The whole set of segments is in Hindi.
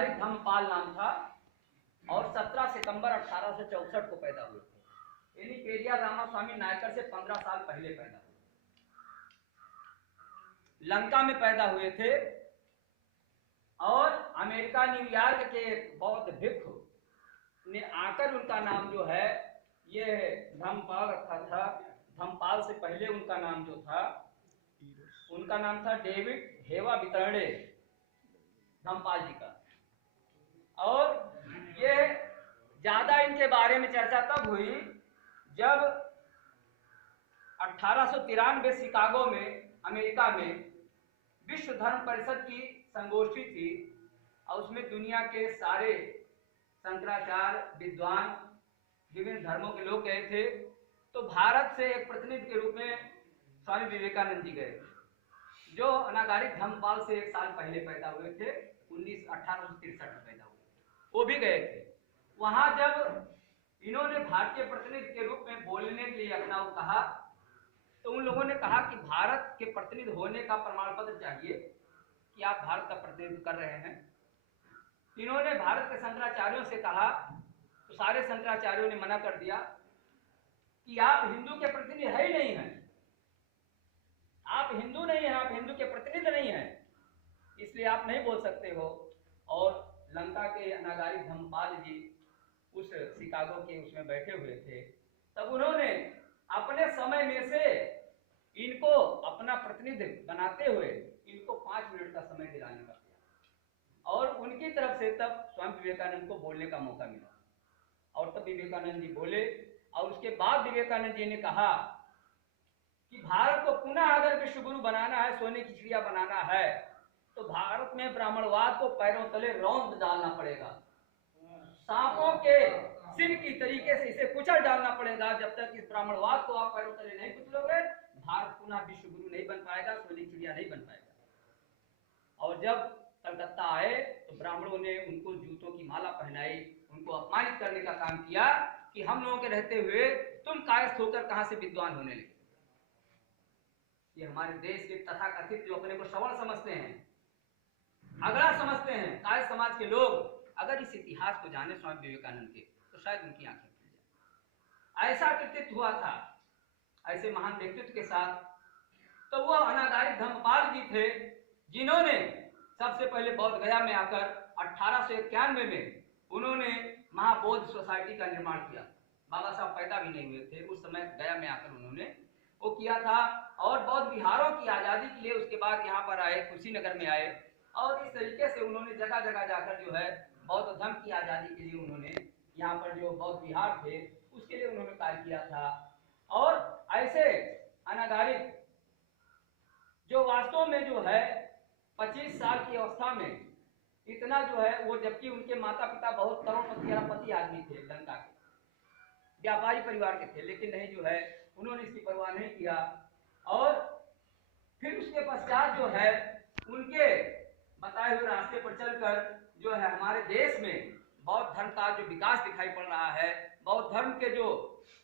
अनागारिक धम्मपाल नाम था और 17 सितंबर 1864 को पैदा हुए थे। यानी पेरियार रामास्वामी नायकर से 15 साल पहले पैदा हुए, लंका में पैदा हुए थे। और अमेरिका न्यूयॉर्क के एक बौद्ध भिक्षु ने आकर उनका नाम जो है ये धम्मपाल रखा था। धम्मपाल से पहले उनका नाम जो था, उनका नाम था डेविड हेवा वितरणे धम्मपाल जी का। और ये ज्यादा इनके बारे में चर्चा तब हुई जब 1893 शिकागो में अमेरिका में विश्व धर्म परिषद की संगोष्ठी थी और उसमें दुनिया के सारे शंकराचार्य विद्वान विभिन्न धर्मों के लोग गए थे। तो भारत से एक प्रतिनिधि के रूप में स्वामी विवेकानंद जी गए, जो अनागारिक धम्मपाल से 1 साल पहले पैदा हुए थे, 1863 में पैदा हुए, वो भी गए थे। वहां जब इन्होंने भारतीय प्रतिनिधि के रूप में बोलने के लिए अपना वो कहा, तो उन लोगों ने कहा कि भारत के प्रतिनिधि होने का प्रमाण पत्र चाहिए कि आप भारत का प्रतिनिधित्व कर रहे हैं। इन्होंने भारत के शंकराचार्यों से कहा, तो सारे शंकराचार्यों ने मना कर दिया कि आप हिंदू के प्रतिनिधि है ही नहीं हैं, आप हिंदू नहीं हैं, आप हिंदू के प्रतिनिधि नहीं हैं, इसलिए आप नहीं बोल सकते हो। और लंका के अनागारिक धम्मपाल जी उस शिकागो के उसमें बैठे हुए थे, तब उन्होंने अपने समय में से इनको अपना प्रतिनिधि बनाते हुए इनको 5 मिनट का समय दिलाने का किया और उनकी तरफ से तब स्वामी विवेकानंद को बोलने का मौका मिला। और तब विवेकानंद जी बोले और उसके बाद विवेकानंद जी ने कहा कि भारत को पुनः अगर विश्व गुरु बनाना है, सोने की चिड़िया बनाना है, तो भारत में ब्राह्मणवाद को पैरों तले रौंद डालना पड़ेगा, सांपों के सिर की तरीके से इसे कुचल डालना पड़ेगा। जब तक इस ब्राह्मणवाद को आप पैरों तले नहीं कुचलोगे, भारत पुनः विश्व गुरु नहीं बन पाएगा, सोने की चिड़िया नहीं बन पाएगा। और जब कलकत्ता आए तो ब्राह्मणों ने उनको जूतों की माला पहनाई, उनको अपमानित करने का काम किया कि हम लोगों के रहते हुए तुम कायस्थ होकर कहां से विद्वान होने लगे। ये हमारे देश के तथाकथित जो अपने को सवर्ण समझते हैं, अगला समझते हैं, कायस्थ समाज के लोग अगर इस इतिहास को जाने स्वामी विवेकानंद के, तो शायद उनकी आंखें खुल जाए। ऐसा कृतित्व हुआ था ऐसे महान व्यक्तित्व के साथ। तो वो अनागारिक धम्मपाल जी थे जिन्होंने सबसे पहले बौद्ध गया में आकर 1891 में उन्होंने महाबौद्ध सोसाइटी का निर्माण किया। बाबा साहब पैदा भी नहीं हुए थे उस समय, गया में आकर उन्होंने वो किया था। और बौद्ध विहारों की आजादी के लिए उसके बाद यहाँ पर आए, कुशीनगर में आए, और इस तरीके से उन्होंने जगह जगह जाकर जो है बौद्ध धर्म की आजादी के लिए उन्होंने यहाँ पर जो बौद्ध विहार थे उसके लिए उन्होंने कार्य किया था। और ऐसे अनागारिक जो वास्तव में जो है 25 साल की अवस्था में इतना जो है वो, जबकि उनके माता पिता बहुत करोड़पति अरबपति आदमी थे, लंका के व्यापारी परिवार के थे, लेकिन नहीं जो है उन्होंने इसकी परवाह नहीं किया। और फिर उसके पश्चात जो है उनके बताए हुए रास्ते पर चलकर जो है हमारे देश में बौद्ध धर्म का जो विकास दिखाई पड़ रहा है, बौद्ध धर्म के जो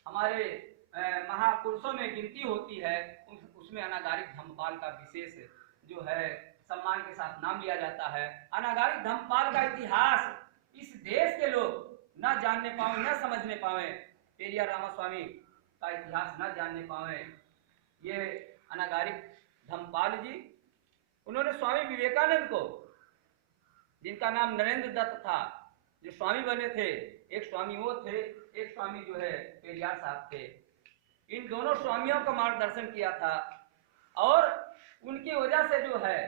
हमारे महापुरुषों में गिनती होती है उसमें अनागारिक धम्मपाल का विशेष जो है सम्मान के साथ नाम लिया जाता है। अनागारिक धम्मपाल का इतिहास इस देश के लोग न जानने पाए, न समझने पाए, पेरियार रामास्वामी का इतिहास न जानने पाए। ये अनागारिक धम्मपाल जी, उन्होंने स्वामी विवेकानंद को, जिनका नाम नरेंद्र दत्त था, जो स्वामी बने थे, एक स्वामी वो थे, एक स्वामी जो है पेरियार साहब थे, इन दोनों स्वामियों का मार्गदर्शन किया था। और उनकी वजह से जो है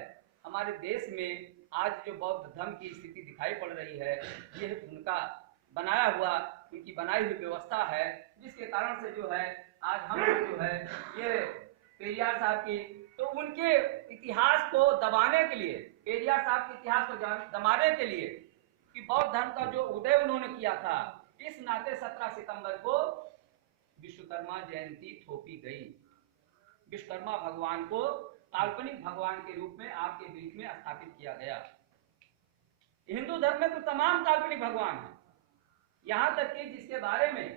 हमारे देश में आज जो बौद्ध धर्म की स्थिति दिखाई पड़ रही है, ये उनका बनाया हुआ, उनकी बनाई हुई व्यवस्था है, जिसके कारण से जो है आज हम जो है ये पेरियार साहब की, तो उनके इतिहास को दबाने के लिए, पेरियार साहब के इतिहास को दबाने के लिए कि बौद्ध धर्म का जो उदय उन्होंने किया था, इस नाते 17 सितंबर को विश्वकर्मा जयंती थोपी गई। विश्वकर्मा भगवान को काल्पनिक भगवान के रूप में आपके बीच में स्थापित किया गया। हिंदू धर्म में तो तमाम काल्पनिक भगवान हैं, यहां तक कि जिसके बारे में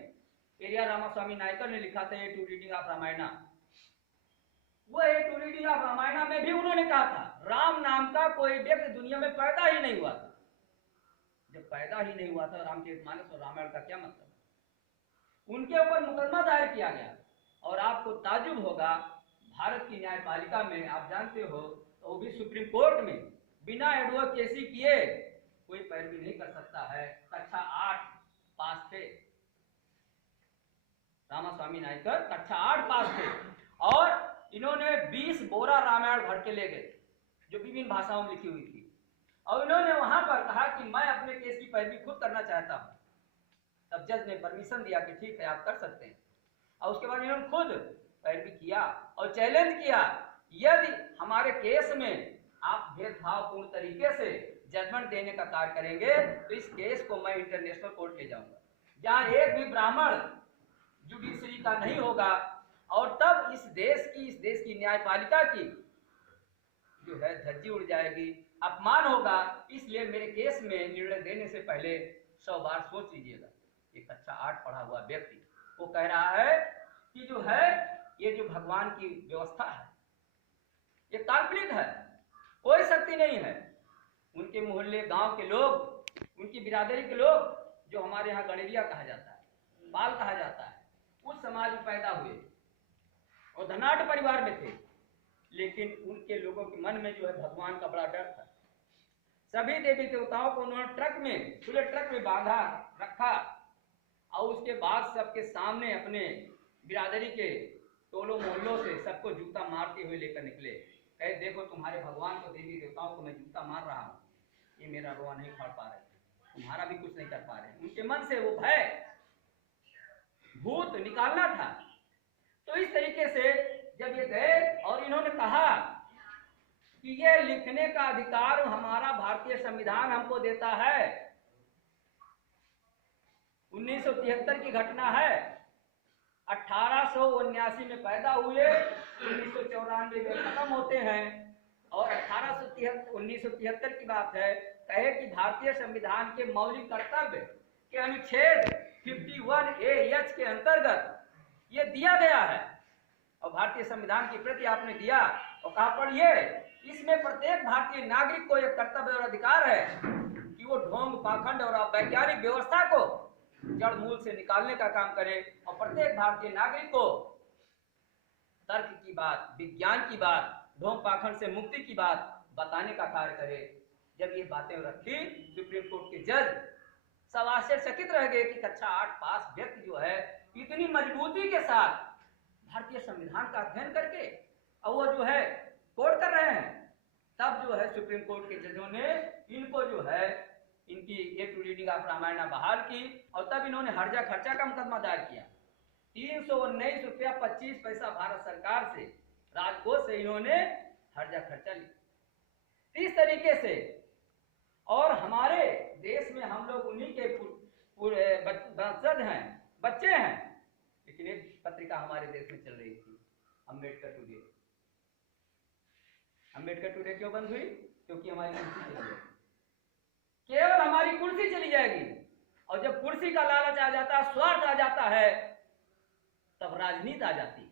पेरियार रामास्वामी नायकर ने लिखा था ए टू रीडिंग ऑफ रामायणा, वो ए टू रीडिंग ऑफ रामायणा में भी उन्होंने कहा था राम नाम का कोई व्यक्ति दुनिया में पैदा ही नहीं हुआ था। जब पैदा ही नहीं हुआ था रामचरितमानस और रामायण का क्या मतलब? उनके ऊपर मुकदमा दायर किया गया। और आपको ताजुब होगा, भारत की न्यायपालिका में आप जानते हो, तो वो भी सुप्रीम कोर्ट में बिना एडवोकेसी किए कोई पैरवी नहीं कर सकता है। कक्षा 8 पास थे रामास्वामी नायकर, कक्षा 8 पास थे, और इन्होंने 20 बोरा रामायण भर के ले गए जो विभिन्न भाषाओं में लिखी हुई थी, और इन्होंने वहां पर कहा कि मैं अपने केस की पैरवी खुद करना चाहता हूं। तब जज ने परमिशन दिया कि ठीक है आप कर सकते हैं, और उसके बाद इन्होंने खुद पैरवी किया और चैलेंज किया, यदि हमारे केस में आप भेदभावपूर्ण तरीके से जजमेंट देने का कार्य करेंगे तो इस केस को मैं इंटरनेशनल कोर्ट ले जाऊंगा, जहां एक भी ब्राह्मण जुडिशरी का नहीं होगा, और तब इस देश की न्यायपालिका की जो है धज्जी उड़ जाएगी, अपमान होगा। इसलिए मेरे केस में निर्णय देने से पहले 100 बार सोच लीजिएगा। एक कक्षा 8 पढ़ा हुआ व्यक्ति वो कह रहा है कि जो है ये जो भगवान की व्यवस्था है ये काल्पनिक है, कोई शक्ति नहीं है। उनके मोहल्ले गांव के लोग, उनकी बिरादरी के लोग, जो हमारे यहाँ गणेरिया कहा जाता है, बाल कहा जाता है, उस समाज में पैदा हुए और धनाढ़ परिवार में थे, लेकिन उनके लोगों के मन में जो है भगवान का बड़ा डर था। सभी देवी देवताओं को उन्होंने ट्रक में, खुले ट्रक में बांधा रखा, और उसके बाद सबके सामने अपने बिरादरी के टोलों मोहल्लों से सबको जूता मारते हुए लेकर निकले। कहे देखो तुम्हारे भगवान को, देवी देवताओं को मैं जूता मार रहा हूँ, ये मेरा रोआ नहीं फाड़ पा रहे, तुम्हारा भी कुछ नहीं कर पा रहे। उनके मन से वो भय, भूत निकालना था। तो इस तरीके से जब ये गए और इन्होंने कहा कि ये लिखने का अधिकार हमारा भारतीय संविधान हमको देता है, 1973 की घटना है, 1879 में पैदा हुए, 1994 में खत्म होते हैं, और 1973 की बात है। कहे कि भारतीय संविधान के मौलिक कर्तव्य के अनुच्छेद 51A(H) के अंतर्गत ये दिया गया है, और भारतीय संविधान की प्रति आपने दिया और कहा पढ़िए, इसमें प्रत्येक भारतीय नागरिक को यह कर्तव्य और अधिकार है कि वो ढोंग, पाखंड और वैज्ञानिक व्यवस्था को जड़ मूल से निकालने का काम करे, और प्रत्येक भारतीय नागरिक को तर्क की बात, विज्ञान की बात, ढोंग पाखंड से मुक्ति की बात बताने का कार्य करे। जब ये बातें रखी, सुप्रीम कोर्ट के जज सब आश्चर्यचकित रह गए कि कक्षा 8 पास व्यक्ति जो है इतनी मजबूती के साथ भारतीय संविधान का अध्ययन करके और वो जो है कोर्ट कर रहे हैं। तब जो है सुप्रीम कोर्ट के जजों ने इनको जो है इनकी एक रीडिंग ऑफ रामायण बहाल की, और तब इन्होंने हर्जा खर्चा का मुकदमा दायर किया। 319 रुपया 25 पैसा भारत सरकार से, राजकोष से इन्होंने हर्जा खर्चा लिया। इस तरीके से, और हमारे देश में हम लोग उन्हीं के पूरे वंशज हैं, बच्चे हैं। लेकिन एक पत्रिका हमारे देश में चल रही थी, अम्बेडकर टुडे। अम्बेडकर टुडे क्यों बंद हुई? क्योंकि हमारी कुर्सी चली जाएगी, केवल हमारी कुर्सी चली जाएगी। और जब कुर्सी का लालच आ जाता है, स्वार्थ आ जाता है, तब राजनीति आ जाती है।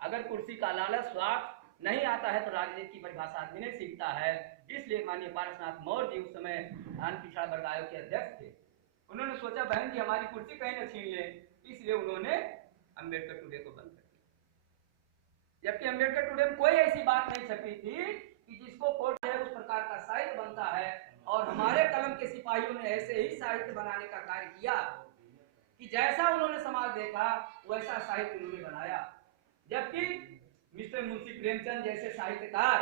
अगर कुर्सी का लालच, स्वार्थ नहीं आता है तो राजनीति की परिभाषा आदमी नहीं सीखता है। इसलिए माननीय पारसनाथ मौर्य जी उस समय धान पिछड़ा वर्ग आयोग के अध्यक्ष थे। उन्होंने सोचा बहन जी हमारी कुर्सी कहीं न छीन ले, इसलिए उन्होंने अम्बेडकर टुडे को बंद कर दिया। जबकि अम्बेडकर टुडे में कोई ऐसी बात नहीं छपी थी कि जिसको कोर्ट है उस प्रकार का साहित्य बनता है। और हमारे कलम के सिपाहियों ने ऐसे ही साहित्य बनाने का कार्य किया कि जैसा उन्होंने समाज देखा वैसा साहित्य उन्होंने बनाया। जबकि मिस्टर मुंशी प्रेमचंद जैसे साहित्यकार,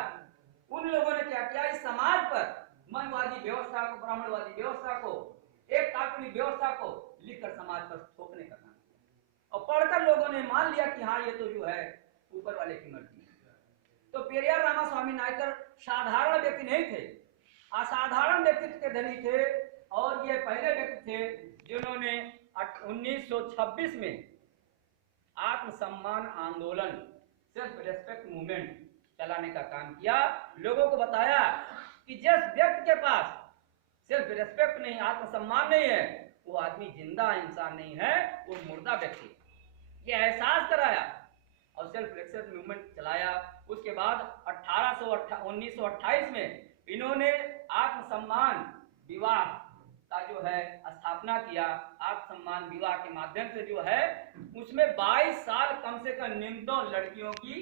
उन लोगों ने क्या किया, इस समाज पर मनवादी व्यवस्था को, ब्राह्मणवादी व्यवस्था को, एक काल्पनिक व्यवस्था को लिखकर समाज पर थोपने का काम किया। और पढ़कर लोगों ने मान लिया कि हाँ ये तो जो है ऊपर वाले की मर्जी है। तो पेरियार रामास्वामी नायकर साधारण व्यक्ति नहीं थे, असाधारण व्यक्तित्व के धनी थे। और ये पहले व्यक्ति थे जिन्होंने 1926 में आत्मसम्मान आंदोलन, सेल्फ रेस्पेक्ट मूवमेंट चलाने का काम किया। लोगों को बताया कि जिस व्यक्ति के पास सेल्फ रेस्पेक्ट नहीं, आत्मसम्मान नहीं है, वो आदमी जिंदा इंसान नहीं है, वो मुर्दा व्यक्ति। ये एहसास कराया और सेल्फ रेस्पेक्ट मूवमेंट चलाया। उसके बाद 1928 में इन्होंने आत्मसम्मान विवाह का जो है स्थापना किया आत्मसम्मान विवाह के माध्यम से जो है, उसमें 22 साल कम से कम न्यूनतम लड़कियों की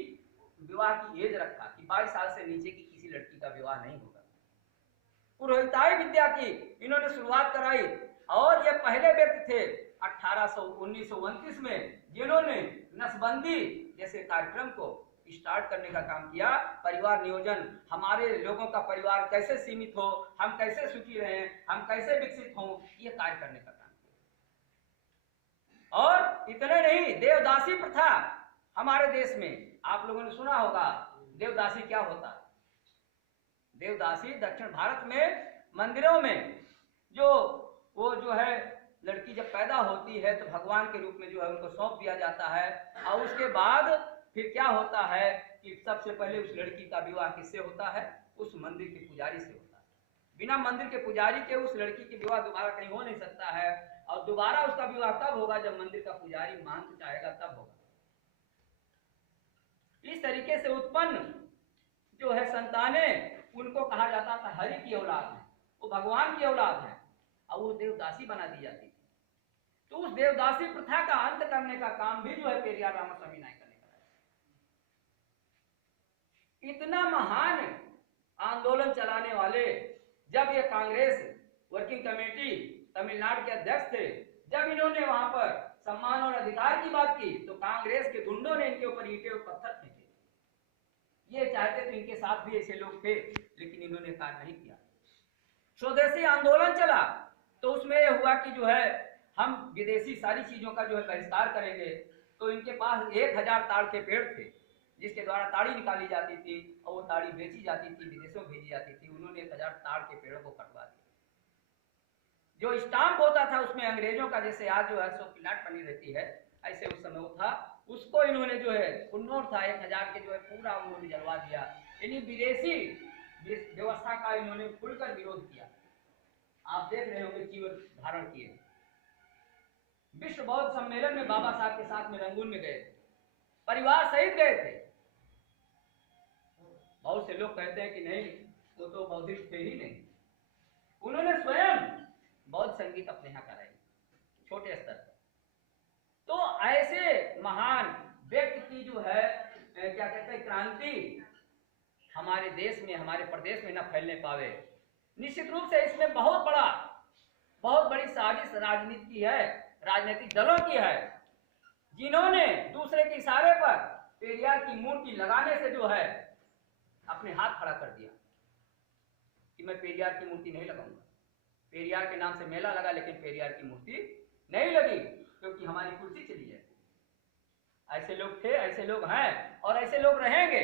विवाह की एज रखा कि 22 साल से नीचे की किसी लड़की का विवाह नहीं होगा। पुरोहिताई विद्या की इन्होंने शुरुआत कराई और ये पहले व्यक्ति थे 1929 में जिन्होंने नसबंदी जैसे कार्यक्रम को स्टार्ट करने का काम किया। परिवार नियोजन, हमारे लोगों का परिवार कैसे सीमित हो, हम कैसे सुखी रहें, हम कैसे विकसित हों, ये कार्य करने का काम किया। और इतने नहीं, देवदासी प्रथा हमारे देश में आप लोगों ने सुना होगा। देवदासी क्या होता है? देवदासी दक्षिण भारत में मंदिरों में वो जो है लड़की जब पैदा होती है तो भगवान के रूप में जो है उनको सौंप दिया जाता है और उसके बाद फिर क्या होता है कि सबसे पहले उस लड़की का विवाह किससे होता है? उस मंदिर के पुजारी से होता है। बिना मंदिर के पुजारी के उस लड़की के विवाह दोबारा कहीं हो नहीं सकता है और दोबारा उसका विवाह तब होगा जब मंदिर का पुजारी मांग चाहेगा तब होगा। इस तरीके से उत्पन्न जो है संतानें, उनको कहा जाता था हरि की औलाद है, वो भगवान की औलाद है और वो देवदासी बना दी जाती थी। तो उस देवदासी प्रथा का अंत करने का काम भी जो है पेरियार रामास्वामी नायकर ने कराया। इतना महान आंदोलन चलाने वाले, जब ये कांग्रेस वर्किंग कमेटी तमिलनाडु के अध्यक्ष थे, जब इन्होंने वहां पर सम्मान और अधिकार की बात की तो कांग्रेस के गुंडों ने इनके ऊपर ईंटें और पत्थर फेंके। ये चाहते थे, इनके साथ भी ऐसे लोग थे, लेकिन इन्होंने कार्य नहीं किया। स्वदेशी आंदोलन चला तो उसमें यह हुआ कि जो है हम विदेशी सारी चीजों का जो है बहिष्कार करेंगे। तो इनके पास 1000 ताड़ के पेड़ थे जिसके द्वारा ताड़ी निकाली जाती थी और वो ताड़ी बेची जाती थी, विदेशों भेजी जाती थी। उन्होंने 1000 ताड़ के पेड़ों को कटवा दिया। जो स्टाम्प होता था उसमें अंग्रेजों का, जैसे आज जो है 100 की नोट बनी रहती है, ऐसे उस समय वो था, उसको इन्होंने जो है नोट था 1000 के जो है पूरा उन्होंने जलवा दिया। यानी विदेशी व्यवस्था का इन्होंने खुलकर विरोध किया। आप देख रहे होंगे चीवर धारण किए। विश्व बौद्ध सम्मेलन में बाबा साहब के साथ में रंगून में गए थे, परिवार सहित गए थे। बहुत से लोग कहते हैं कि नहीं वो तो बौद्धिस्ट थे ही नहीं। उन्होंने स्वयं बौद्ध संगीत अपने यहाँ कराई छोटे स्तर पर। तो ऐसे महान व्यक्ति की जो है क्या कहते हैं क्रांति हमारे देश में, हमारे प्रदेश में न फैलने पावे। निश्चित रूप से इसमें बहुत बड़ी साजिश राजनीति की है, राजनीतिक दलों की है, जिन्होंने दूसरे के इशारे पर पेरियार की मूर्ति लगाने से जो है अपने हाथ खड़ा कर दिया कि मैं पेरियार की मूर्ति नहीं लगाऊंगा। पेरियार के नाम से मेला लगा लेकिन पेरियार की मूर्ति नहीं लगी, क्योंकि हमारी कुर्सी चली है। ऐसे लोग थे, ऐसे लोग हैं और ऐसे लोग रहेंगे।